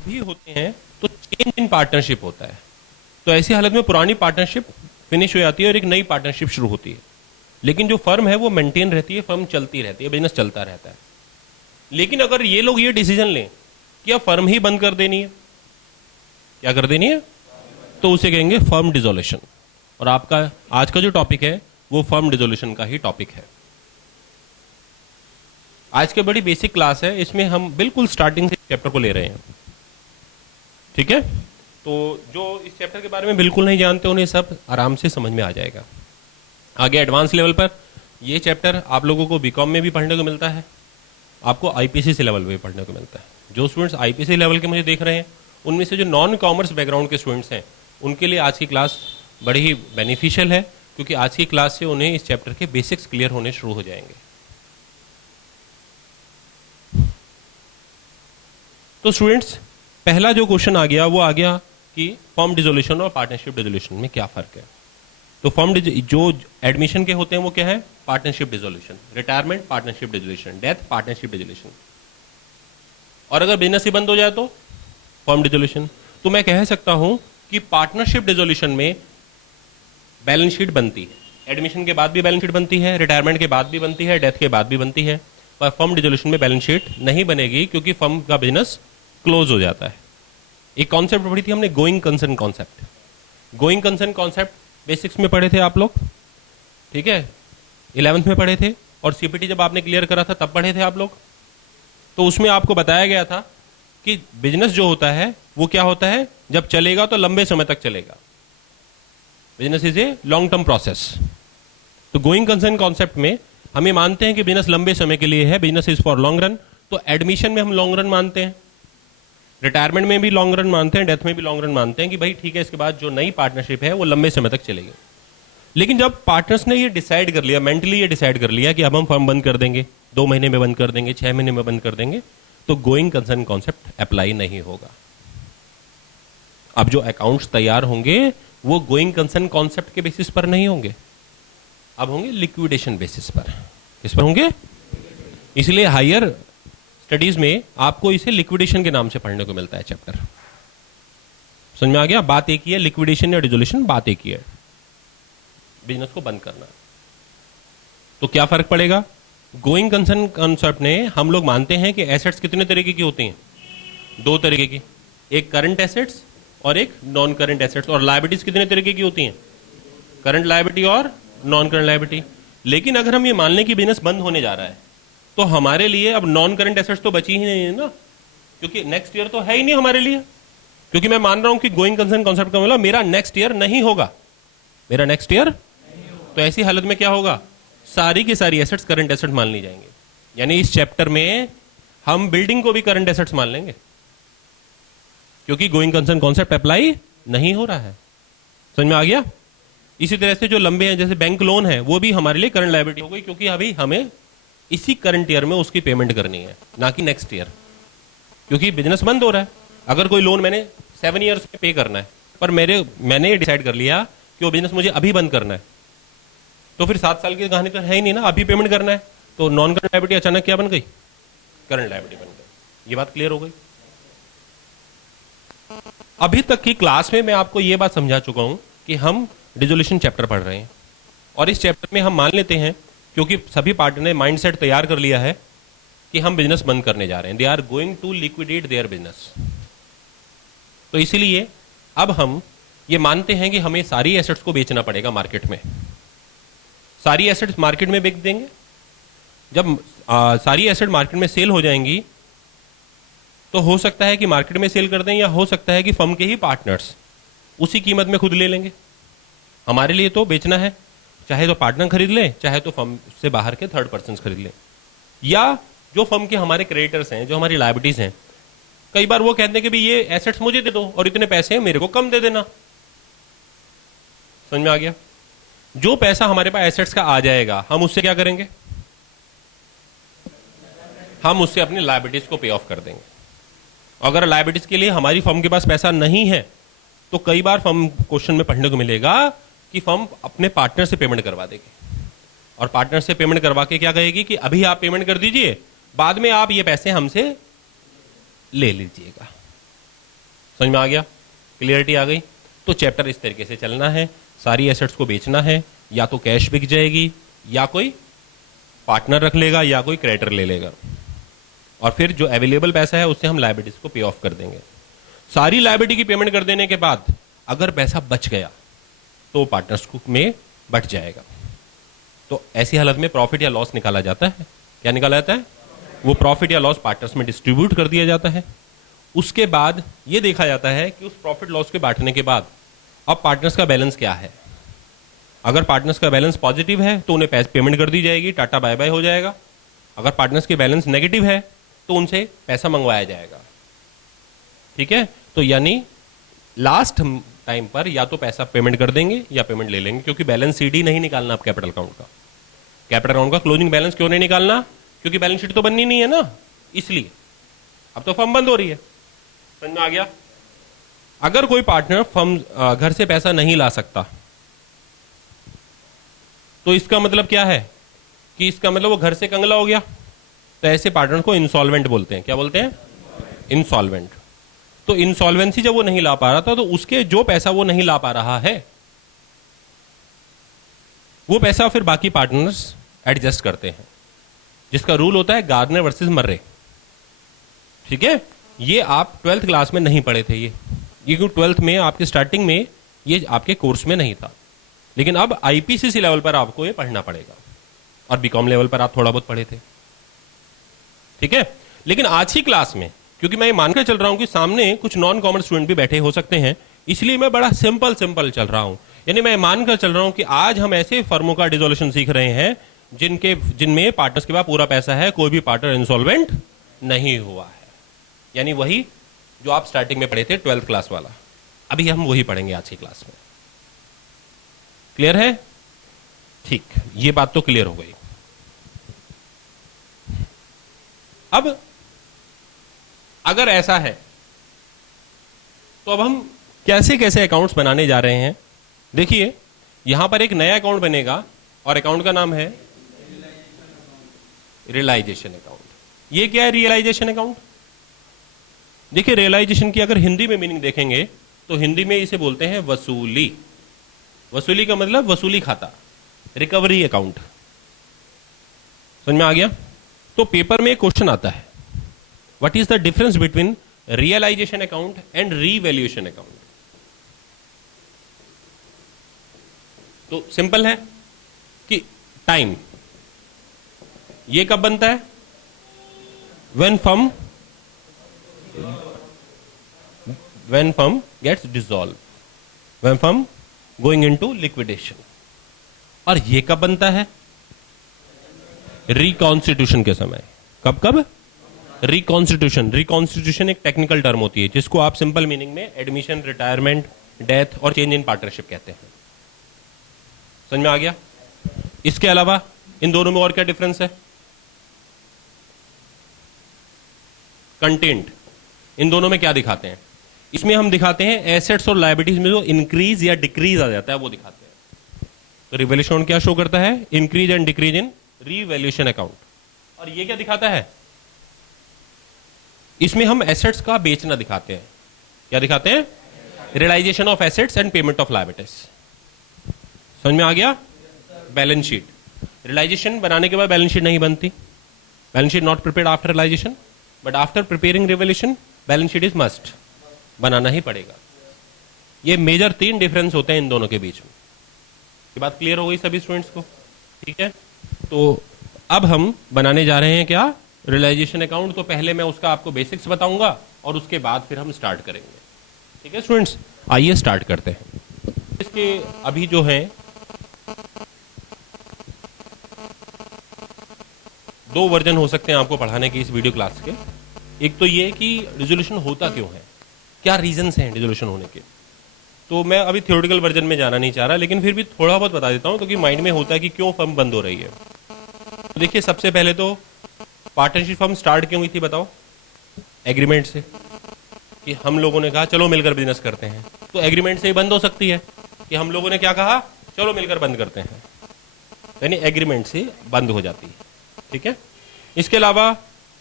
जब भी होते हैं तो चेंज इन पार्टनरशिप होता है। तो ऐसी हालत में पुरानी पार्टनरशिप फिनिश हो जाती है और एक नई पार्टनरशिप शुरू होती है, लेकिन जो फर्म है वो मेंटेन रहती है, फर्म चलती रहती है, बिजनेस चलता रहता है। लेकिन अगर ये लोग ये डिसीजन लें कि अब फर्म ही बंद कर देनी है, क्या कर देनी है, तो उसे कहेंगे फर्म डिसोल्यूशन। और आपका आज का जो टॉपिक है वो फर्म डिसोल्यूशन का ही टॉपिक है। आज की बड़ी बेसिक क्लास है, इसमें हम बिल्कुल स्टार्टिंग से चैप्टर को ले रहे हैं, ठीक है। तो जो इस चैप्टर के बारे में बिल्कुल नहीं जानते उन्हें सब आराम से समझ में आ जाएगा। आगे एडवांस लेवल पर ये चैप्टर आप लोगों को बीकॉम में भी पढ़ने को मिलता है, आपको आईपीसीसी लेवल पे भी पढ़ने को मिलता है। जो स्टूडेंट्स आईपीसी लेवल के मुझे देख रहे हैं, उनमें से जो नॉन कॉमर्स बैकग्राउंड के स्टूडेंट्स हैं, उनके लिए आज की क्लास बड़ी ही बेनिफिशियल है, क्योंकि आज की क्लास से उन्हें इस चैप्टर के बेसिक्स क्लियर होने शुरू हो जाएंगे। तो स्टूडेंट्स, पहला जो क्वेश्चन आ गया वो आ गया कि फर्म डिसोल्यूशन और पार्टनरशिप डिसोल्यूशन में क्या फर्क है। तो फर्म जो एडमिशन के होते हैं वो क्या है, partnership dissolution, retirement partnership dissolution, death partnership dissolution. और अगर बिजनेस ही बंद हो जाए तो फर्म डिसोल्यूशन। तो मैं कह सकता हूं कि पार्टनरशिप डिसोल्यूशन में बैलेंस शीट बनती है, एडमिशन के बाद भी बैलेंस शीट बनती है, रिटायरमेंट के बाद भी बनती है, डेथ के बाद भी बनती है, पर फर्म डिसोल्यूशन में बैलेंस शीट नहीं बनेगी, क्योंकि फर्म का बिजनेस क्लोज हो जाता है। एक कॉन्सेप्ट पढ़ी थी हमने, going concern concept. Going concern concept basics में पढ़े थे आप लोग, ठीक है, 11th में पढ़े थे, और सीपीटी जब आपने क्लियर करा था तब पढ़े थे आप लोग। तो उसमें आपको बताया गया था कि बिजनेस जो होता है वो क्या होता है, जब चलेगा तो लंबे समय तक चलेगा। Business is a long term process. तो गोइंग कंसर्न कॉन्सेप्ट में हम ये मानते हैं कि बिजनेस लंबे समय के लिए है, business is for long run. तो एडमिशन में हम लॉन्ग रन मानते हैं, रिटायरमेंट में भी लॉन्ग रन मानते हैं, डेथ में भी लॉन्ग रन मानते हैं कि भाई ठीक है, इसके बाद जो नई पार्टनरशिप है वो लंबे समय तक चलेगी। लेकिन जब पार्टनर्स ने ये डिसाइड कर लिया, मेंटली ये डिसाइड कर लिया कि अब हम फर्म बंद कर देंगे, 2 महीने में बंद कर देंगे, 6 महीने में बंद कर देंगे, तो गोइंग कंसर्न कॉन्सेप्ट अप्लाई नहीं होगा। अब जो अकाउंट्स तैयार होंगे वो गोइंग कंसर्न कॉन्सेप्ट के बेसिस पर नहीं होंगे, अब होंगे लिक्विडेशन बेसिस पर। किस पर होंगे? इसलिए हायर स्टडीज में आपको इसे लिक्विडेशन के नाम से पढ़ने को मिलता है चैप्टर। समझ में आ गया? बात एक ही है, लिक्विडेशन या डिसोल्यूशन बात एक ही है, बिजनेस को बंद करना। तो क्या फर्क पड़ेगा? गोइंग कंसर्न कॉन्सेप्ट ने हम लोग मानते हैं कि एसेट्स कितने तरीके की होती हैं, 2 तरीके की, एक करंट एसेट्स और एक नॉन करंट एसेट्स। और लायबिलिटीज कितने तरीके की होती हैं, करंट लायबिलिटी और नॉन करंट लायबिलिटी। लेकिन अगर हम ये मान लें कि बिजनेस बंद होने जा रहा है, तो हमारे लिए अब नॉन करंट एसेट्स तो बची ही नहीं है ना, क्योंकि नेक्स्ट ईयर तो है ही नहीं हमारे लिए। क्योंकि मैं मान रहा हूं कि गोइंग कंसर्न कॉन्सेप्ट का मतलब मेरा नेक्स्ट ईयर नहीं होगा, मेरा नेक्स्ट ईयर। तो ऐसी हालत में क्या होगा, सारी की सारी एसेट्स करंट एसेट मान ली जाएंगे। यानी इस चैप्टर में हम बिल्डिंग को भी करंट एसेट्स मान लेंगे, क्योंकि गोइंग कंसर्न कॉन्सेप्ट अप्लाई नहीं हो रहा है। समझ में आ गया? इसी तरह से जो लंबे हैं, जैसे बैंक लोन है, वो भी हमारे लिए करंट लायबिलिटी हो गई, क्योंकि अभी हमें इसी करंट ईयर में उसकी पेमेंट करनी है, ना कि नेक्स्ट ईयर, क्योंकि बिजनेस बंद हो रहा है। अगर कोई लोन मैंने 7 ईयर्स में पे करना है, पर मैंने डिसाइड कर लिया कि वो बिजनेस मुझे अभी बंद करना है, तो फिर 7 साल की कहानी तो है ही नहीं ना, अभी पेमेंट करना है। तो नॉन करंट लायबिलिटी अचानक क्या बन गई, करंट लायबिलिटी बन गई। ये बात क्लियर हो गई? अभी तक की क्लास में मैं आपको ये बात समझा चुका हूं कि हम डिसोल्यूशन चैप्टर पढ़ रहे हैं, और इस चैप्टर में हम मान लेते हैं, क्योंकि सभी पार्टी ने माइंडसेट तैयार कर लिया है कि हम बिजनेस बंद करने जा रहे हैं, they are going to liquidate their business. तो इसीलिए अब हम ये मानते हैं कि हमें सारी एसेट्स को बेचना पड़ेगा मार्केट में। सारी एसेट्स मार्केट में बेच देंगे। जब सारी एसेट मार्केट में सेल हो जाएंगी, तो हो सकता है कि मार्केट में सेल कर दें, या हो सकता है कि फर्म के ही पार्टनर्स उसी कीमत में खुद ले लेंगे। हमारे लिए तो बेचना है, चाहे तो पार्टनर खरीद ले, चाहे तो फर्म से बाहर के थर्ड पर्सन खरीद ले, या जो फर्म के हमारे क्रेडिटर्स हैं, जो हमारी लायबिलिटीज हैं, कई बार वो कहते हैं कि भाई ये एसेट्स मुझे दे दो और इतने पैसे मेरे को कम दे देना। समझ में आ गया? जो पैसा हमारे पास एसेट्स का आ जाएगा, हम उससे क्या करेंगे, हम उससे अपनी लायबिलिटीज को पे ऑफ कर देंगे। अगर लायबिलिटीज के लिए हमारी फर्म के पास पैसा नहीं है, तो कई बार फर्म क्वेश्चन में पढ़ने को मिलेगा कि फर्म अपने पार्टनर से पेमेंट करवा देगी, और पार्टनर से पेमेंट करवा के क्या कहेगी कि अभी आप पेमेंट कर दीजिए, बाद में आप ये पैसे हमसे ले लीजिएगा। समझ में आ गया, क्लियरिटी आ गई। तो चैप्टर इस तरीके से चलना है, सारी एसेट्स को बेचना है, या तो कैश बिक जाएगी, या कोई पार्टनर रख लेगा, या कोई क्रेडिटर ले लेगा, और फिर जो अवेलेबल पैसा है उससे हम लायबिलिटीज को पे ऑफ कर देंगे। सारी लायबिलिटी की पेमेंट कर देने के बाद अगर पैसा बच गया तो पार्टनर्स में बट जाएगा। तो ऐसी हालत में प्रॉफिट या लॉस निकाला जाता है। क्या निकाला जाता है? वो प्रॉफिट या लॉस पार्टनर्स में डिस्ट्रीब्यूट कर दिया जाता है। उसके बाद ये देखा जाता है कि उस प्रॉफिट लॉस के बांटने के बाद अब पार्टनर्स का बैलेंस क्या है। अगर पार्टनर्स का बैलेंस पॉजिटिव है तो उन्हें पेमेंट कर दी जाएगी, टाटा बाय बाय हो जाएगा। अगर पार्टनर्स के बैलेंस नेगेटिव है तो उनसे पैसा मंगवाया जाएगा। ठीक है, तो यानी लास्ट टाइम पर या तो पैसा पेमेंट कर देंगे या पेमेंट ले लेंगे, क्योंकि बैलेंस शीट ही नहीं निकालना आप कैपिटल अकाउंट का। कैपिटल अकाउंट का क्लोजिंग बैलेंस क्यों नहीं निकालना? क्योंकि बैलेंस शीट तो बननी नहीं है ना, इसलिए। अब तो फर्म बंद हो रही है, समझ में आ गया। अगर कोई पार्टनर फर्म घर से पैसा नहीं ला सकता तो इसका मतलब क्या है कि इसका मतलब वो घर से कंगला हो गया। तो ऐसे पार्टनर को इंसॉल्वेंट बोलते हैं। क्या बोलते हैं? इंसॉल्वेंट। तो इंसॉल्वेंसी जब वो नहीं ला पा रहा था तो उसके जो पैसा वो नहीं ला पा रहा है वो पैसा फिर बाकी पार्टनर्स एडजस्ट करते हैं, जिसका रूल होता है गार्डनर वर्सेस मर्रे। ठीक है, ये आप 12th क्लास में नहीं पढ़े थे। ये क्योंकि 12th में आपके स्टार्टिंग में ये आपके कोर्स में नहीं था, लेकिन अब आईपीसीसी लेवल पर आपको ये पढ़ना पड़ेगा, और बीकॉम लेवल पर आप थोड़ा बहुत पढ़े थे। ठीक है, लेकिन आज की क्लास में क्योंकि मैं ये मानकर चल रहा हूं कि सामने कुछ नॉन कॉमर्स स्टूडेंट भी बैठे हो सकते हैं, इसलिए मैं बड़ा सिंपल चल रहा हूं। यानी मैं मानकर चल रहा हूं कि आज हम ऐसे फर्मों का डिसोल्यूशन सीख रहे हैं जिनमें पार्टनर्स के पास पूरा पैसा है, कोई भी पार्टनर इंसॉल्वेंट नहीं हुआ है। यानी वही जो आप स्टार्टिंग में पढ़े थे 12th क्लास वाला, अभी हम वही पढ़ेंगे आज की क्लास में। क्लियर है? ठीक, ये बात तो क्लियर हो गई। अब अगर ऐसा है तो अब हम कैसे कैसे अकाउंट्स बनाने जा रहे हैं। देखिए, यहां पर एक नया अकाउंट बनेगा और अकाउंट का नाम है रियलाइजेशन अकाउंट। ये क्या है रियलाइजेशन अकाउंट? देखिए, रियलाइजेशन की अगर हिंदी में मीनिंग देखेंगे तो हिंदी में इसे बोलते हैं वसूली। वसूली का मतलब वसूली खाता, रिकवरी अकाउंट। समझ में आ गया? तो पेपर में एक क्वेश्चन आता है, what is the difference between realisation account and revaluation account? तो सिंपल है कि टाइम ये कब बनता है? when firm gets dissolved, when firm going into liquidation। और ये कब बनता है? रिकॉन्स्टिट्यूशन के समय। कब? रिकॉन्स्टिट्यूशन एक टेक्निकल टर्म होती है जिसको आप सिंपल मीनिंग में एडमिशन, रिटायरमेंट, डेथ और चेंज इन पार्टनरशिप कहते हैं। समझ में आ गया? इसके अलावा इन दोनों में और क्या डिफरेंस है? कंटेंट इन दोनों में क्या दिखाते हैं? इसमें हम दिखाते हैं एसेट्स और लायबिलिटीज में जो इंक्रीज या डिक्रीज आ जाता है वो दिखाते हैं। तो रिवैल्यूएशन क्या शो करता है? Increase and decrease in revaluation account. और ये क्या दिखाता है? इसमें हम एसेट्स का बेचना दिखाते हैं। क्या दिखाते हैं? Realisation of assets and payment of liabilities. समझ में आ गया? बैलेंस शीट, रियलाइजेशन बनाने के बाद बैलेंस शीट नहीं बनती। Balance sheet not prepared after realisation, but after preparing revaluation balance sheet is must, बनाना ही पड़ेगा। ये मेजर 3 डिफरेंस होते हैं इन दोनों के बीच में। ये बात क्लियर हो गई सभी स्टूडेंट्स को? ठीक है, तो अब हम बनाने जा रहे हैं क्या? Realisation account. तो पहले मैं उसका आपको बेसिक्स बताऊंगा और उसके बाद फिर हम स्टार्ट करेंगे। ठीक है स्टूडेंट्स, आइए स्टार्ट करते हैं। इसके अभी जो है 2 वर्जन हो सकते हैं आपको पढ़ाने की इस वीडियो क्लास के। एक तो ये कि डिसोल्यूशन होता क्यों है, क्या रीजंस हैं डिसोल्यूशन होने के। तो मैं अभी थ्योरेटिकल वर्जन में जाना नहीं चाह रहा, लेकिन फिर भी थोड़ा बहुत बता देता हूं तो कि माइंड में होता है कि क्यों फर्म बंद हो रही है। तो देखिए, सबसे पहले तो पार्टनरशिप फर्म स्टार्ट क्यों हुई थी बताओ? एग्रीमेंट से, कि हम लोगों ने कहा चलो मिलकर बिजनेस करते हैं। तो एग्रीमेंट से ही बंद हो सकती है कि हम लोगों ने क्या कहा, चलो मिलकर बंद करते हैं, यानी एग्रीमेंट से बंद हो जाती है। ठीक है, इसके अलावा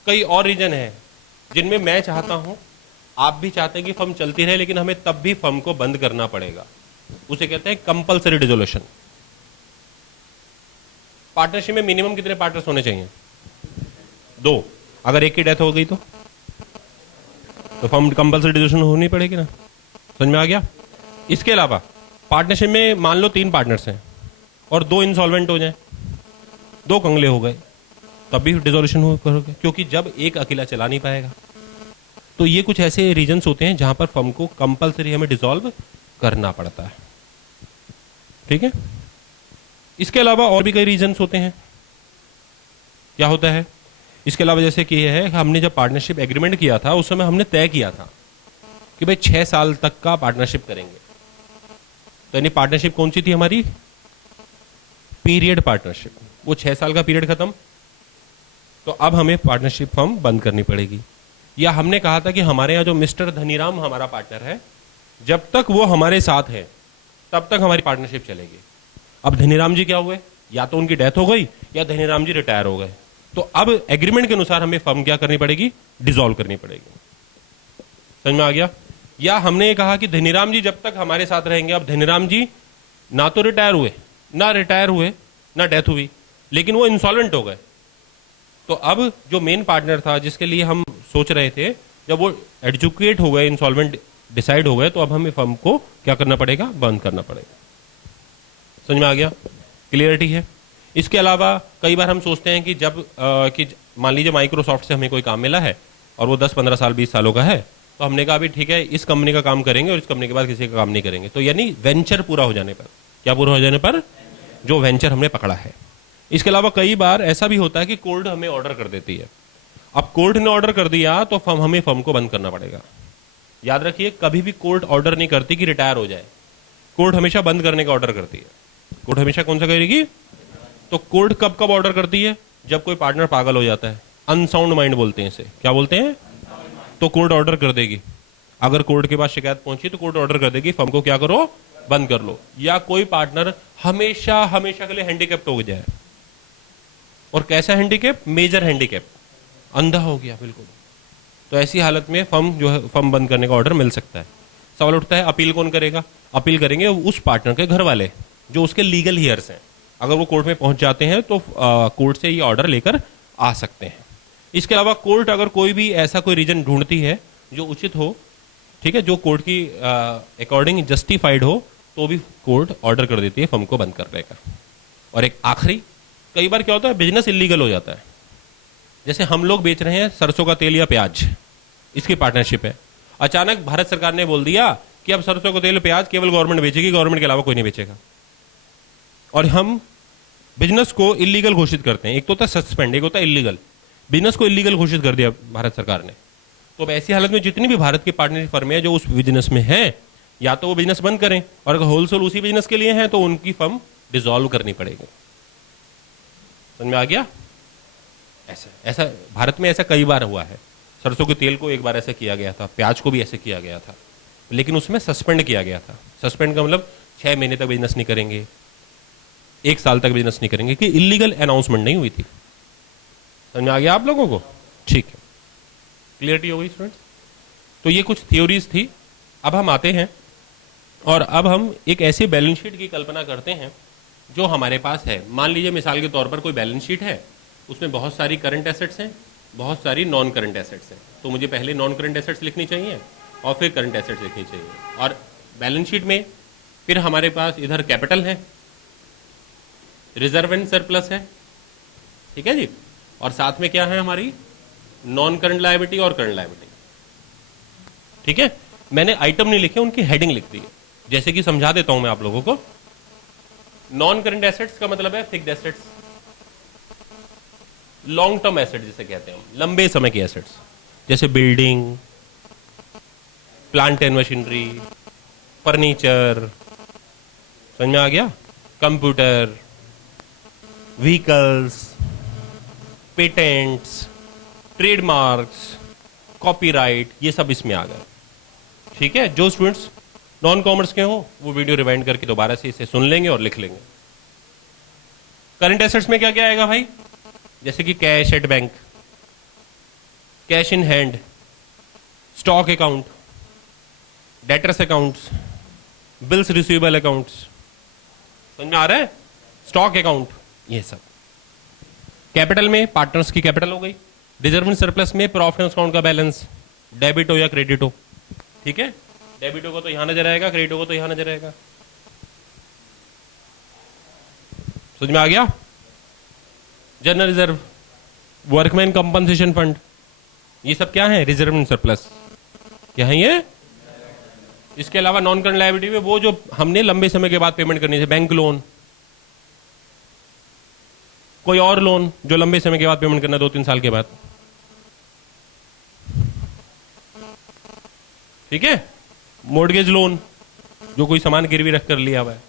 कई और रीजन है जिनमें मैं चाहता हूं आप भी चाहते हैं कि फर्म चलती रहे, लेकिन हमें तब भी फर्म को बंद करना पड़ेगा, उसे कहते हैं कंपल्सरी डिसोल्यूशन। पार्टनरशिप में मिनिमम कितने पार्टनर्स होने चाहिए? 2। अगर एक की डेथ हो गई तो फर्म कंपल्सरी डिसोल्यूशन होनी पड़ेगी ना। समझ में आ गया? इसके अलावा पार्टनरशिप में मान लो 3 पार्टनर्स हैं और 2 इंसॉल्वेंट हो जाएं, 2 कंगले हो गए, तब भी डिसोल्यूशन हो करोगे, क्योंकि जब एक अकेला चला नहीं पाएगा। तो ये कुछ ऐसे रीजंस होते हैं जहां पर फर्म को कंपल्सरी हमें डिसॉल्व करना पड़ता है। ठीक है? इसके अलावा और भी कई रीजंस होते हैं। क्या होता है इसके अलावा? जैसे कि यह है, हमने जब पार्टनरशिप एग्रीमेंट किया था उस समय हमने तय किया था कि भाई 6 साल तक का पार्टनरशिप करेंगे। तो यानी पार्टनरशिप कौन सी थी हमारी? Period partnership. वो 6 साल का पीरियड खत्म, तो अब हमें पार्टनरशिप फर्म बंद करनी पड़ेगी। या हमने कहा था कि हमारे यहाँ जो मिस्टर धनीराम हमारा पार्टनर है, जब तक वो हमारे साथ है तब तक हमारी पार्टनरशिप चलेगी। अब धनीराम जी क्या हुए? या तो उनकी डेथ हो गई या धनीराम जी रिटायर हो गए। तो अब एग्रीमेंट के अनुसार हमें फर्म क्या करनी पड़ेगी? डिसॉल्व करनी पड़ेगी। समझ में आ गया? या हमने ये कहा कि धनीराम जी जब तक हमारे साथ रहेंगे। अब धनीराम जी ना तो रिटायर हुए, ना डेथ हुई, लेकिन वो इंसॉल्वेंट हो गए। तो अब जो मेन पार्टनर था जिसके लिए हम सोच रहे थे, जब वो एडजुकेट हो गए, इंसॉल्वेंट डिसाइड हो गए, तो अब हमें फर्म को क्या करना पड़ेगा? बंद करना पड़ेगा। समझ में आ गया? क्लियरिटी है? इसके अलावा कई बार हम सोचते हैं कि जब कि मान लीजिए माइक्रोसॉफ्ट से हमें कोई काम मिला है और वो 10-15 साल 20 सालों का है, तो हमने कहा अभी ठीक है, इस कंपनी का काम करेंगे और इस कंपनी के बाद किसी का काम नहीं करेंगे। तो यानी वेंचर पूरा हो जाने पर, क्या पूरा हो जाने पर? जो वेंचर हमने पकड़ा है। इसके अलावा कई बार ऐसा भी होता है कि कोर्ट हमें ऑर्डर कर देती है। अब कोर्ट ने ऑर्डर कर दिया तो हमें फर्म को बंद करना पड़ेगा। याद रखिए, कभी भी कोर्ट ऑर्डर नहीं करती कि रिटायर हो जाए। कोर्ट हमेशा बंद करने का ऑर्डर करती है। कोर्ट हमेशा कौन सा करेगी? तो कोर्ट कब कब ऑर्डर करती है? जब कोई पार्टनर पागल हो जाता है, अनसाउंड माइंड बोलते हैं इसे। क्या बोलते हैं? तो कोर्ट ऑर्डर कर देगी। अगर कोर्ट के पास शिकायत पहुंची तो कोर्ट ऑर्डर कर देगी, फर्म को क्या करो? बंद कर लो। या कोई पार्टनर हमेशा हमेशा के लिए हैंडीकैप्ड हो जाए, और कैसा हैंडीकैप? मेजर हैंडीकैप, अंधा हो गया बिल्कुल, तो ऐसी हालत में फर्म जो है, फर्म बंद करने का ऑर्डर मिल सकता है। सवाल उठता है, अपील कौन करेगा? अपील करेंगे उस पार्टनर के घर वाले जो उसके लीगल हियर्स हैं। अगर वो कोर्ट में पहुंच जाते हैं तो कोर्ट से ये ऑर्डर लेकर आ सकते हैं। इसके अलावा कोर्ट अगर कोई भी ऐसा कोई रीजन ढूंढती है जो उचित हो, ठीक है, जो कोर्ट की अकॉर्डिंग जस्टिफाइड हो, तो भी कोर्ट ऑर्डर कर देती है फर्म को बंद करने का। और एक आखिरी, कई बार क्या होता है, बिजनेस इलीगल हो जाता है। जैसे हम लोग बेच रहे हैं सरसों का तेल या प्याज, इसकी पार्टनरशिप है। अचानक भारत सरकार ने बोल दिया कि अब सरसों का तेल प्याज केवल गवर्नमेंट बेचेगी, गवर्नमेंट के अलावा कोई नहीं बेचेगा, और हम बिजनेस को इलीगल घोषित करते हैं। एक तो होता है सस्पेंड, एक होता है इलीगल। बिजनेस को इलीगल घोषित कर दिया भारत सरकार ने। तो अब ऐसी हालत में जितनी भी भारत की पार्टनरशिप फर्म है जो उस बिजनेस में है, या तो वो बिजनेस बंद करें, और अगर होलसेल उसी बिजनेस के लिए है तो उनकी फर्म डिसॉल्व करनी पड़ेगी। समझ में आ गया? ऐसा ऐसा भारत में ऐसा कई बार हुआ है। सरसों के तेल को एक बार ऐसे किया गया था, प्याज को भी ऐसे किया गया था, लेकिन उसमें सस्पेंड किया गया था। सस्पेंड का मतलब 6 महीने तक बिजनेस नहीं करेंगे, 1 साल तक बिजनेस नहीं करेंगे, कि इलीगल अनाउंसमेंट नहीं हुई थी। समझ में आ गया आप लोगों को? ठीक है, क्लियरिटी हो गई स्टूडेंट्स? तो ये कुछ थ्योरीज थी। अब हम आते हैं और अब हम एक ऐसे बैलेंस शीट की कल्पना करते हैं जो हमारे पास है। मान लीजिए मिसाल के तौर पर कोई बैलेंस शीट है, उसमें बहुत सारी करंट एसेट्स हैं, बहुत सारी नॉन करंट एसेट्स हैं। तो मुझे पहले नॉन करंट एसेट्स लिखनी चाहिए और फिर करंट एसेट्स लिखनी चाहिए। और बैलेंस शीट में फिर हमारे पास इधर कैपिटल है, रिजर्व एंड सरप्लस है, ठीक है जी, और साथ में क्या है हमारी नॉन करंट लायबिलिटी और करंट लायबिलिटी। ठीक है, मैंने आइटम नहीं लिखे, उनकी हेडिंग लिख दी है। जैसे कि समझा देता हूं मैं आप लोगों को। नॉन करंट एसेट्स का मतलब है fixed assets, long term asset जिसे कहते हैं हम, लंबे समय की एसेट्स, जैसे building, plant and machinery, furniture, समझ में आ गया, computer, vehicles, patents, trademarks, copyright, ये सब इसमें आ गए। ठीक है, जो स्टूडेंट्स नॉन कॉमर्स के हो वो वीडियो रिवाइंड करके दोबारा से इसे सुन लेंगे और लिख लेंगे। करंट एसेट्स में क्या क्या आएगा भाई? जैसे कि cash at bank, cash in hand, stock account, debtors accounts, bills receivable accounts, समझ में आ रहा है? स्टॉक अकाउंट, ये सब। कैपिटल में पार्टनर्स की कैपिटल हो गई, रिजर्व सरप्लस में प्रॉफिट एंड अकाउंट का बैलेंस, डेबिट हो या क्रेडिट हो, ठीक है? डेबिट होगा तो यहां नजर आएगा, क्रेडिट होगा तो यहां नजर आएगा। समझ में आ गया? General reserve, workman compensation fund, ये सब क्या है? Reserve and surplus. क्या है ये? इसके अलावा नॉन करंट लायबिलिटी में वो जो हमने लंबे समय के बाद पेमेंट करनी है, बैंक लोन, कोई और लोन जो लंबे समय के बाद पेमेंट करना, 2-3 साल के बाद, ठीक है? मोर्टगेज लोन, जो कोई सामान गिरवी रख कर लिया हुआ है।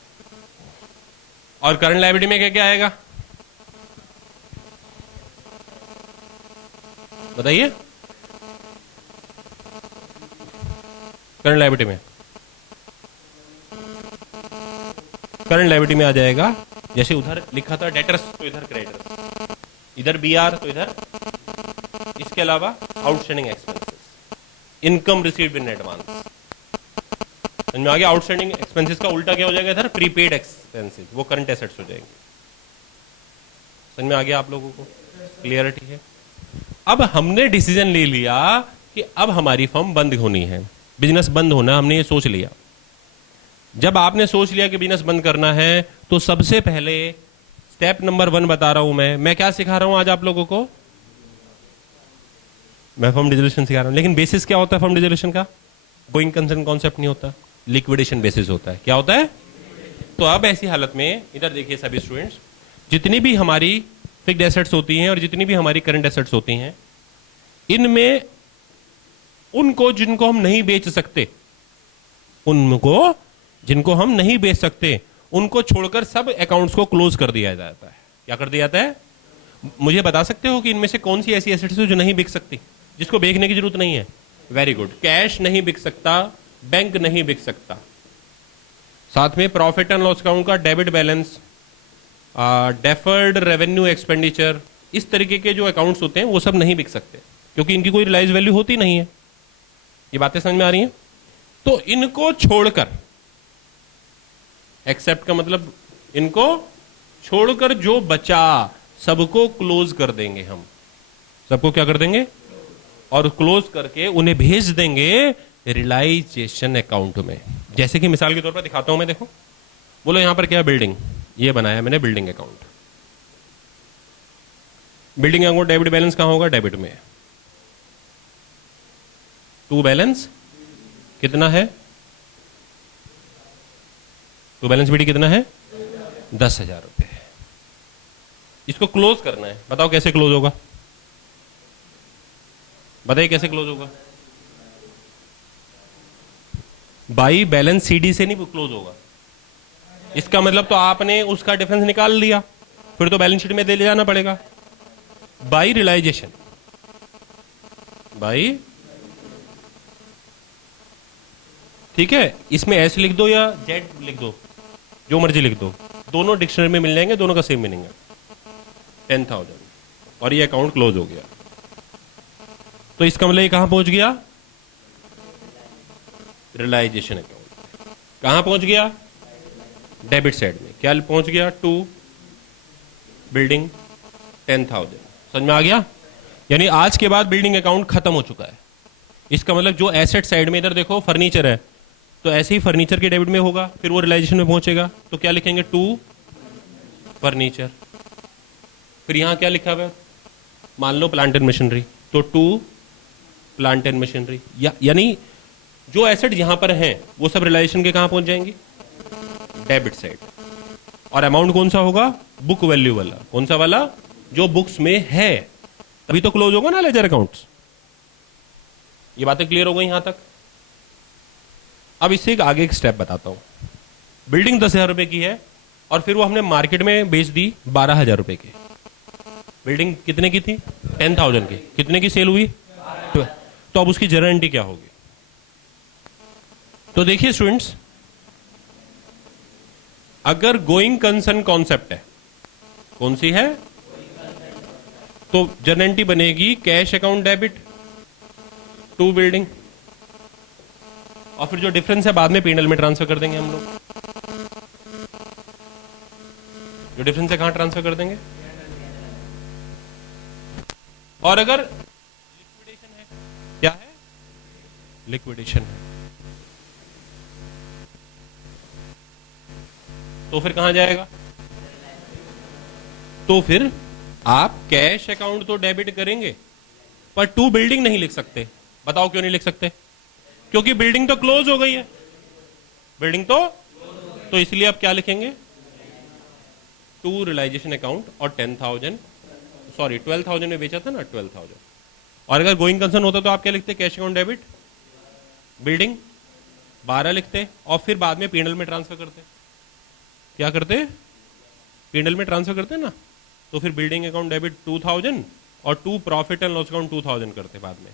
और करंट लायबिलिटी में क्या क्या आएगा बताइए? करंट लायबिलिटी में, करंट लायबिलिटी में आ जाएगा, जैसे उधर लिखा था डेटर्स तो इधर क्रेडिटर्स, इधर बीआर तो इधर, इसके अलावा outstanding expenses, income received in advance. समझ में आ गया? आउटस्टैंडिंग एक्सपेंसेस का उल्टा क्या हो जाएगा इधर? प्रीपेड एक्सपेंसेस, वो करंट एसेट्स हो जाएंगे। समझ में आ गया आप लोगों को? क्लियरिटी है? अब हमने डिसीजन ले लिया कि अब हमारी फर्म बंद होनी है, बिजनेस बंद होना, हमने ये सोच लिया। जब आपने सोच लिया कि बिजनेस बंद करना है, तो सबसे पहले स्टेप नंबर 1 बता रहा हूं मैं क्या सिखा रहा हूं आज आप लोगों को? मैं फर्म डिसोल्यूशन सिखा रहा हूं, लेकिन बेसिस क्या होता है फर्म डिसोल्यूशन का? गोइंग कंसर्न कॉन्सेप्ट नहीं होता, लिक्विडेशन बेसिस होता है। क्या होता है? तो अब ऐसी हालत में इधर देखिए सभी स्टूडेंट्स, जितनी भी हमारी फिक्स्ड एसेट्स होती हैं और जितनी भी हमारी करंट एसेट्स होती हैं, इनमें उनको जिनको हम नहीं बेच सकते, उनको जिनको हम नहीं बेच सकते, उनको छोड़कर सब अकाउंट्स को क्लोज कर दिया जाता है। क्या कर दिया जाता है? मुझे बता सकते हो कि इनमें से कौन सी ऐसी एसेट्स है जो नहीं बिक सकती, जिसको बेचने की जरूरत नहीं है? Very good. कैश नहीं बिक सकता, बैंक नहीं बिक सकता, साथ में प्रॉफिट एंड लॉस अकाउंट का debit balance, deferred revenue expenditure, इस तरीके के जो अकाउंट्स होते हैं वो सब नहीं बिक सकते, क्योंकि इनकी कोई रिलाइज वैल्यू होती नहीं है। ये बातें समझ में आ रही हैं? तो इनको छोड़कर, एक्सेप्ट का मतलब इनको छोड़कर जो बचा सबको क्लोज कर देंगे हम। सबको क्या कर देंगे? और क्लोज करके उन्हें भेज देंगे रियलाइजेशन अकाउंट में। जैसे कि मिसाल के तौर पर दिखाता हूं मैं, देखो, बोलो यहां पर क्या? बिल्डिंग, ये बनाया मैंने building account. Building account debit balance कहां होगा? डेबिट में। टू बैलेंस कितना है? टू बैलेंस बीडी कितना है? 10,000 रुपए। इसको क्लोज करना है, बताओ कैसे क्लोज होगा? बताइए कैसे क्लोज होगा? बाई बैलेंस सीडी से नहीं क्लोज होगा। इसका मतलब तो आपने उसका डिफरेंस निकाल लिया, फिर तो बैलेंस शीट में दे ले जाना पड़ेगा। बाई रियलाइजेशन, बाई, ठीक है? इसमें एस लिख दो या जेड लिख दो, जो मर्जी लिख दो, दोनों डिक्शनरी में मिल जाएंगे, दोनों का सेम मीनिंग है। 10,000 और ये अकाउंट क्लोज हो गया। तो इसका मतलब ये कहां पहुंच गया? Realisation account. कहां पहुंच गया? डेबिट साइड में। क्या पहुंच गया? To building 10,000। समझ में आ गया? यानी आज के बाद बिल्डिंग अकाउंट खत्म हो चुका है। इसका मतलब जो एसेट साइड में, इधर देखो फर्नीचर है, तो ऐसे ही फर्नीचर के डेबिट में होगा, फिर वो रियलाइजेशन में पहुंचेगा, तो क्या लिखेंगे? To furniture. फिर यहां क्या लिखा हुआ है? मान लो प्लांट एंड मशीनरी, तो टू प्लांट एंड मशीनरी। यानी जो एसेट यहां पर हैं वो सब रियलाइजेशन के कहां पहुंच जाएंगे? Debit side. और अमाउंट कौन सा होगा? बुक वैल्यू वाला। कौन सा वाला? जो बुक्स में है, तभी तो क्लोज होगा ना लेजर अकाउंट्स। ये बातें क्लियर हो गई यहां तक? अब इससे एक आगे एक स्टेप बताता हूं। बिल्डिंग 10,000 रुपए की है और फिर वो हमने मार्केट में बेच दी 12,000 रुपए की। बिल्डिंग कितने की थी? 10,000 की। कितने की सेल हुई? तो अब उसकी गारंटी क्या होगी? तो देखिए स्टूडेंट्स, अगर गोइंग कंसर्न कॉन्सेप्ट है, कौन सी है? तो गारंटी बनेगी cash account debit to building, और फिर जो डिफरेंस है बाद में P&L में ट्रांसफर कर देंगे हम लोग। जो डिफरेंस है कहां ट्रांसफर कर देंगे? और अगर लिक्विडेशन है, क्या है? लिक्विडेशन है, तो फिर कहां जाएगा? तो फिर आप कैश अकाउंट तो डेबिट करेंगे पर टू बिल्डिंग नहीं लिख सकते। बताओ क्यों नहीं लिख सकते? क्योंकि बिल्डिंग तो क्लोज हो गई है, बिल्डिंग तो इसलिए आप क्या लिखेंगे? टू रियलाइजेशन अकाउंट और 10,000, सॉरी 12,000 में बेचा था ना, 12,000। और अगर गोइंग कंसर्न होता तो आप क्या लिखते? कैश अकाउंट डेबिट बिल्डिंग 12 लिखते और फिर बाद में P&L में ट्रांसफर करते। क्या करते? P&L में ट्रांसफर करते ना, तो फिर बिल्डिंग अकाउंट डेबिट 2,000 और to profit and loss account 2,000 करते बाद में।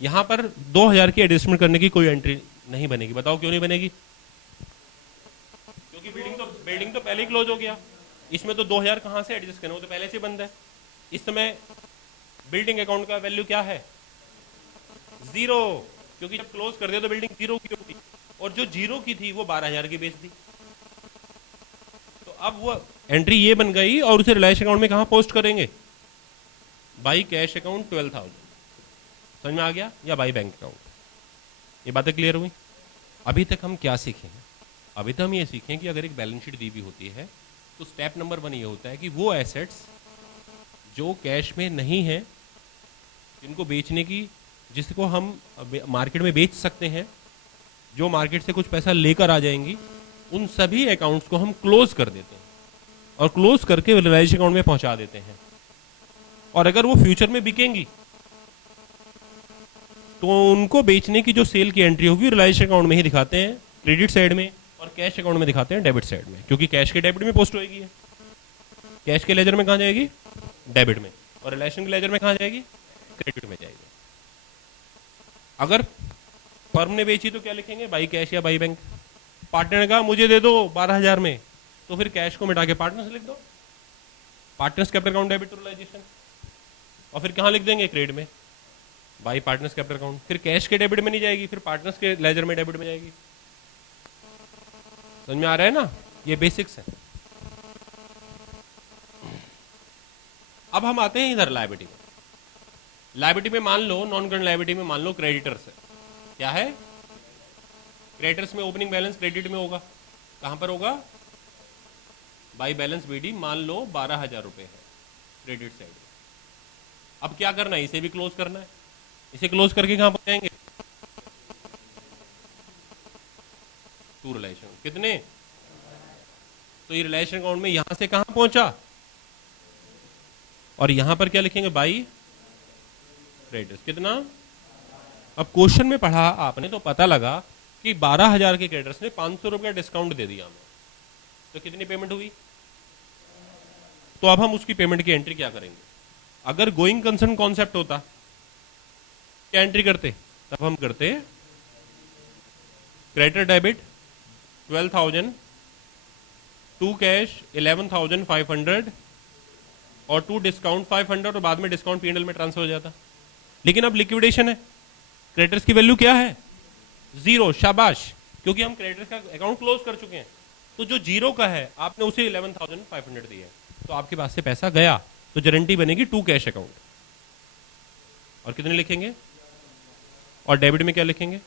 यहां पर 2,000 की एडजस्टमेंट करने की कोई एंट्री नहीं बनेगी। बताओ क्यों नहीं बनेगी? क्योंकि बिल्डिंग तो पहले ही क्लोज हो गया। इसमें तो 2,000 कहां से एडजस्ट करना, वो तो पहले से बंद है। इस समय बिल्डिंग अकाउंट का वैल्यू क्या है? 0, क्योंकि जब क्लोज कर दिया तो बिल्डिंग 0 की होगी और जो 0 की थी वो 12,000 की बेच दी। तो अब वो एंट्री ये बन गई और उसे रिलायंस अकाउंट में कहां पोस्ट करेंगे? By cash account 12,000। समझ में आ गया? या बाई बैंक अकाउंट। ये बातें क्लियर हुई? अभी तक हम क्या सीखे हैं? अभी तक हम ये सीखें कि अगर एक बैलेंस शीट दी हुई होती है तो स्टेप नंबर 1 ये होता है कि वो एसेट्स जो कैश में नहीं है, जिनको बेचने की, जिसको हम मार्केट में बेच सकते हैं, जो मार्केट से कुछ पैसा लेकर आ जाएंगी, उन सभी अकाउंट्स को हम क्लोज कर देते हैं और क्लोज करके रिलायंस अकाउंट में पहुंचा देते हैं। और अगर वो फ्यूचर में बिकेंगी तो उनको बेचने की जो सेल की एंट्री होगी रिलायंस अकाउंट में ही दिखाते हैं, क्रेडिट साइड में, और कैश अकाउंट में दिखाते हैं डेबिट साइड में, क्योंकि कैश के डेबिट में पोस्ट होगी है। कैश के लेजर में कहां जाएगी? डेबिट में। और रिलायंस के लेजर में कहां जाएगी? क्रेडिट में जाएगी। अगर फर्म ने बेची तो क्या लिखेंगे? बाई कैश या बाई बैंक। पार्टनर ने कहा मुझे दे दो 12,000 में, तो फिर कैश को मिटा के पार्टनर्स लिख दो, partners capital account debit to realisation. और फिर कहां लिख देंगे? क्रेडिट में, बाई पार्टनर्स कैपिटल अकाउंट। फिर कैश के डेबिट में नहीं जाएगी, फिर पार्टनर्स के लेजर में डेबिट में जाएगी। समझ में आ रहा है ना? ये बेसिक्स है। अब हम आते हैं इधर लायबिलिटी में। लायबिलिटी में मान लो, नॉन करंट लायबिलिटी में मान लो क्रेडिटर्स है। क्या है? क्रेडिटर्स में ओपनिंग बैलेंस क्रेडिट में होगा। कहां पर होगा? By balance BD. मान लो 12,000 रुपए है क्रेडिट साइड। अब क्या करना है? इसे भी क्लोज करना है। इसे क्लोज करके कहां पहुंचाएंगे? To relation. कितने? तो ये रिलेशन अकाउंट में यहां से कहां पहुंचा, और यहां पर क्या लिखेंगे? By creditors. कितना? अब क्वेश्चन में पढ़ा आपने तो पता लगा कि 12,000 के क्रेडिटर्स ने 500 रुपया डिस्काउंट दे दिया हमें, तो कितनी पेमेंट हुई? तो अब हम उसकी पेमेंट की एंट्री क्या करेंगे? अगर गोइंग कंसर्न कॉन्सेप्ट होता क्या एंट्री करते? तब हम करते क्रेडिटर डेबिट 12,000, टू कैश 11,500 और टू डिस्काउंट 500 और बाद में डिस्काउंट P&L में ट्रांसफर हो जाता। लेकिन अब लिक्विडेशन है, क्रेडिटर्स की वैल्यू क्या है? 0। शाबाश, क्योंकि हम क्रेडिटर्स का अकाउंट क्लोज कर चुके हैं। तो जो 0 का है आपने उसे 11,500 दिया है, तो आपके पास से पैसा गया, तो गारंटी बनेगी टू कैश अकाउंट। और कितने लिखेंगे? और डेबिट में क्या लिखेंगे?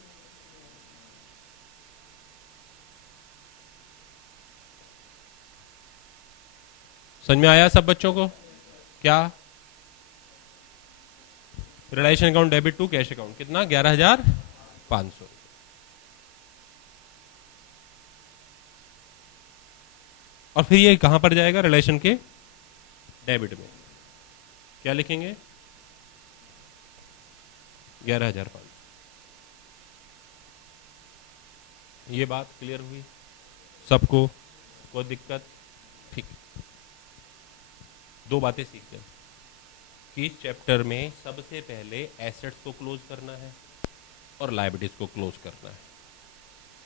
समझ में आया सब बच्चों को? क्या? Relation account debit to cash account. कितना? 11,500। और फिर ये कहां पर जाएगा? रिलेशन के डेबिट में। क्या लिखेंगे? 11,500। ये बात क्लियर हुई सबको? कोई दिक्कत? ठीक। दो बातें सीखते हैं कि इस चैप्टर में सबसे पहले एसेट्स को क्लोज करना है और लायबिलिटीज को क्लोज करना है।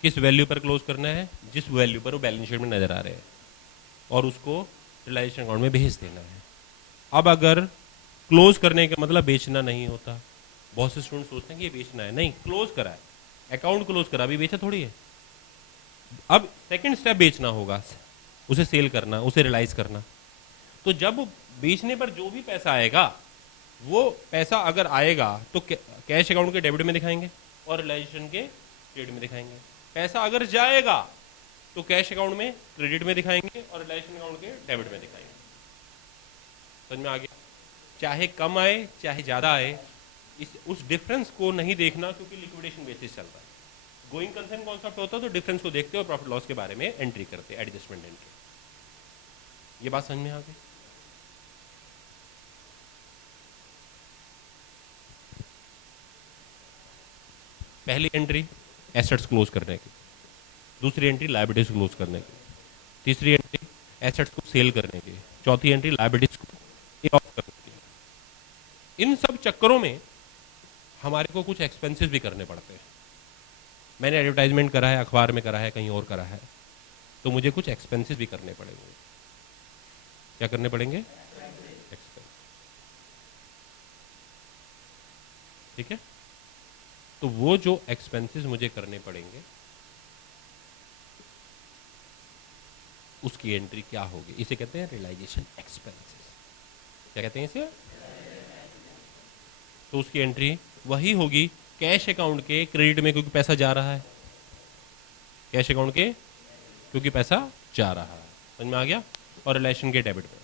किस वैल्यू पर क्लोज करना है? जिस वैल्यू पर वो बैलेंस शीट में नजर आ रहे हैं, और उसको रियलाइजेशन अकाउंट में भेज देना है। अब अगर क्लोज करने का मतलब बेचना नहीं होता, बहुत से स्टूडेंट सोचते हैं कि ये बेचना है, नहीं, क्लोज करा है। अकाउंट क्लोज करा, अभी बेचा थोड़ी है। अब सेकंड स्टेप बेचना होगा, उसे सेल करना, उसे रियलाइज करना। तो जब बेचने पर जो भी पैसा आएगा, वो पैसा अगर आएगा तो कैश अकाउंट के डेबिट में दिखाएंगे और रियलाइजेशन के क्रेडिट में दिखाएंगे। पैसा अगर जाएगा तो कैश अकाउंट में क्रेडिट में दिखाएंगे और रियलाइजेशन अकाउंट के डेबिट में दिखाएंगे। समझ में आ गया? चाहे कम आए चाहे ज्यादा आए, उस डिफरेंस को नहीं देखना, क्योंकि लिक्विडेशन बेसिस चल रहा है। गोइंग कंसर्न कॉन्सेप्ट होता है तो डिफरेंस को देखते हो और प्रॉफिट लॉस के बारे में एंट्री करते, एडजस्टमेंट एंट्री। ये बात समझ में आ गई? पहली एंट्री एसेट्स क्लोज करने की, दूसरी एंट्री लायबिलिटीज क्लोज करने की, तीसरी एंट्री एसेट्स को सेल करने की, चौथी एंट्री लायबिलिटीज को पे ऑफ करने की। इन सब चक्करों में हमारे को कुछ एक्सपेंसेस भी करने पड़ते हैं। मैंने एडवर्टाइजमेंट करा है, अखबार में करा है, कहीं और करा है, तो मुझे कुछ एक्सपेंसेस भी करने पड़ेंगे। क्या करने पड़ेंगे? एक्सपेंस। ठीक है? तो वो जो एक्सपेंसेस मुझे करने पड़ेंगे, उसकी एंट्री क्या होगी? इसे कहते हैं रियलाइजेशन एक्सपेंसेस। क्या कहते हैं इसे? तो उसकी एंट्री वही होगी कैश अकाउंट के क्रेडिट में, क्योंकि पैसा जा रहा है। कैश अकाउंट के क्योंकि पैसा जा रहा है, समझ में आ गया? और रिलेशन के डेबिट में।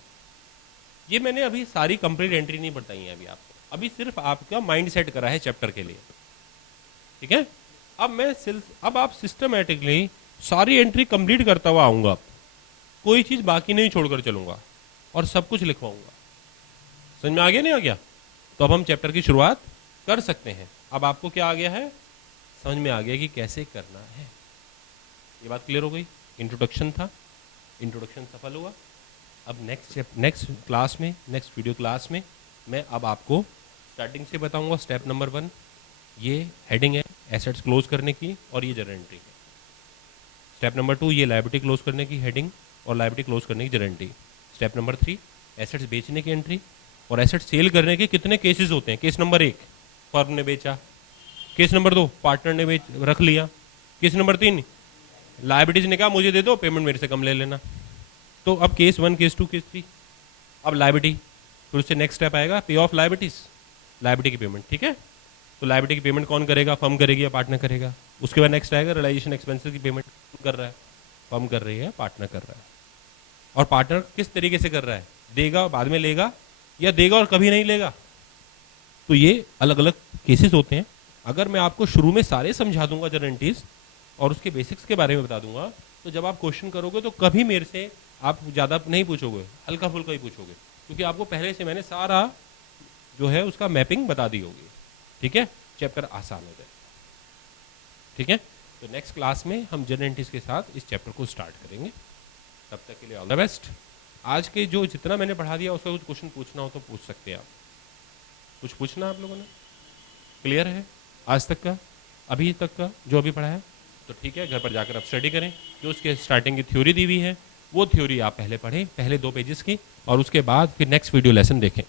ये मैंने अभी सारी कंप्लीट एंट्री नहीं बताई है अभी आपको, अभी सिर्फ आपका माइंड सेट करा है चैप्टर के लिए। ठीक है? अब आप सिस्टमेटिकली सारी एंट्री कंप्लीट करता हुआ आऊंगा, कोई चीज बाकी नहीं छोड़कर चलूंगा और सब कुछ लिखवाऊंगा। समझ में आ गया? नहीं आ गया? तो अब हम चैप्टर की शुरुआत कर सकते हैं। अब आपको क्या आ गया है? समझ में आ गया कि कैसे करना है। ये बात क्लियर हो गई? इंट्रोडक्शन था, इंट्रोडक्शन सफल हुआ। अब नेक्स्ट क्लास में, नेक्स्ट वीडियो क्लास में मैं अब आपको स्टार्टिंग से बताऊंगा। स्टेप नंबर 1 ये हेडिंग है एसेट्स क्लोज करने की और ये जनरल एंट्री है। स्टेप नंबर 2 ये लायबिलिटी क्लोज करने की हेडिंग और लायबिलिटी क्लोज करने की general entry. Step number 3 assets बेचने की एंट्री और एसेट सेल करने के कितने केसेस होते हैं। केस नंबर 1 फर्म ने बेचा, केस नंबर 2 पार्टनर ने रख लिया, केस नंबर 3 लायबिलिटीज ने कहा मुझे दे दो, पेमेंट मेरे से कम ले लेना। तो अब केस 1, केस 2, केस 3, अब लायबिलिटी, फिर उससे नेक्स्ट स्टेप आएगा पे ऑफ लायबिलिटीज, लायबिलिटी की पेमेंट। ठीक है? तो लायबिलिटी की पेमेंट कौन करेगा? फर्म करेगी या पार्टनर करेगा? उसके बाद नेक्स्ट आएगा रियलाइजेशन एक्सपेंसेस की पेमेंट कौन कर रहा है? फर्म कर रही है, पार्टनर कर रहा है। और पार्टनर किस तरीके से कर रहा है? देगा बाद में लेगा, या देगा और कभी नहीं लेगा? तो ये अलग अलग केसेस होते हैं। अगर मैं आपको शुरू में सारे समझा दूंगा गारंटीज और उसके बेसिक्स के बारे में बता दूंगा, तो जब आप क्वेश्चन करोगे तो कभी मेरे से आप ज़्यादा नहीं पूछोगे, हल्का फुल्का ही पूछोगे, क्योंकि आपको पहले से मैंने सारा जो है उसका मैपिंग बता दी होगी। ठीक है? चैप्टर आसान हो जाए। ठीक है? तो नेक्स्ट क्लास में हम जनरल के साथ इस चैप्टर को स्टार्ट करेंगे। तब तक के लिए ऑल द बेस्ट। आज के जो जितना मैंने पढ़ा दिया उसका कुछ क्वेश्चन पूछना हो तो पूछ सकते हैं आप। कुछ पूछना आप लोगों ने? क्लियर है आज तक का, अभी तक का जो अभी पढ़ा है? तो ठीक है, घर पर जाकर आप स्टडी करें। जो उसके स्टार्टिंग की थ्योरी दी हुई है वो थ्योरी आप पहले पढ़ें, पहले 2 पेजेस की, और उसके बाद फिर नेक्स्ट वीडियो लेसन देखें।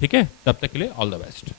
ठीक है? तब तक के लिए ऑल द बेस्ट।